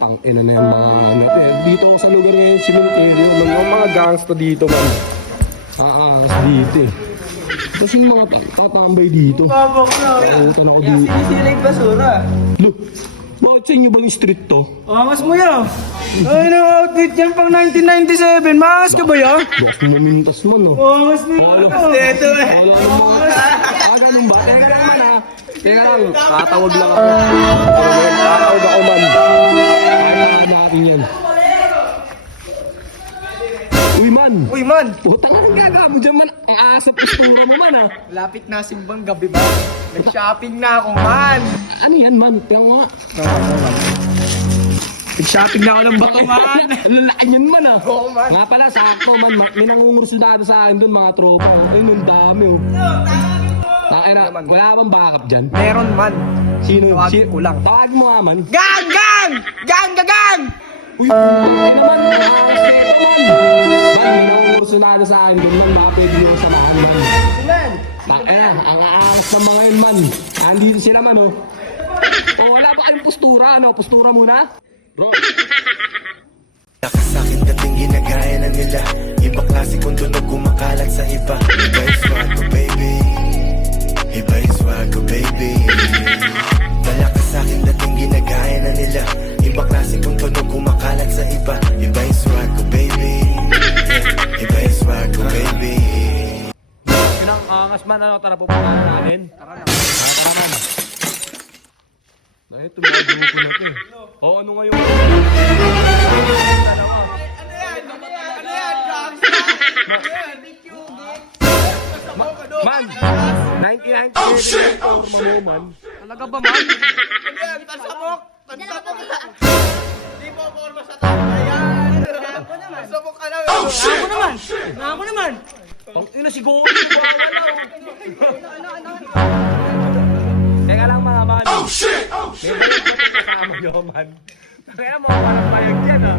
Ina na yung mga hanap eh. Dito ako sa lugar ngayon, simenteryo. Mga gangsta dito, man. Dito eh. Tapos yung mga tatambay dito. Nautan ako dito. Sinisilig basura. Look, bakit sa inyo bang street to? Angas mo yan. Ay, na-outfit yan pang 1997. Maas ka ba yan? Bakit mamintas man oh. Angas mo yan. Ito eh. Ganun ba? Teka naman ha. Teka lang, tatawag lang ako. Tatawag ako man. Kaya natin yan. Uy man! Putang anong gagawa mo dyan man? Ang asap istura mo man ha. Lapit na simbang gabi ba? Nag-shopping na ako man. Ano yan man? Tingnan nga. Nag-shopping na ako ng bato man. Lalakan yan man ha. Oo man. Nga pala, sakto man. May nangungursunado sa akin doon mga tropa. Ayun, ang dami oh. Takina, wala bang backup dyan? Meron man. Sino? Tawagin ko lang. Tawagin mo nga man. Gang! Gang! Gang! Gang! Uy, ay naman, respeto man. Man, may nangungursunado sa akin doon man. Baka pwede nyo samahan man. Man! Takina, ang aangas ng mga yun man. Andito sila man oh. Oh, wala ba kayong postura? Ano? Postura muna? Bro. Nakasakin dating ginagaya na nila. Iba klase kung tunog kumakalat sa iba. Iba yung swag ko baby. Iba yung swag ko baby. Dala ka sa'kin dating ginagaya na nila. Iba klase kung tunog kumakalat sa iba. Iba yung swag ko baby. Iba yung swag ko baby. Pinang angas man, ano? Tara, pupunta na natin. Tara na. Tara na. Dahil ito mga grupo na ito eh. Oo, ano ngayon? Man! 99 oh shit! Oh shit! Man. Talaga ba man? Tansabok! Tansabok ka! Di mo forma sa tambayan! Tansabok ka na! Ako naman! Ako naman! Ang ina si Gold! Teka lang mga man. Oh shit! Oh shit! May balik ko kasama nyo man. Kaya mo, parang bayag yan ah.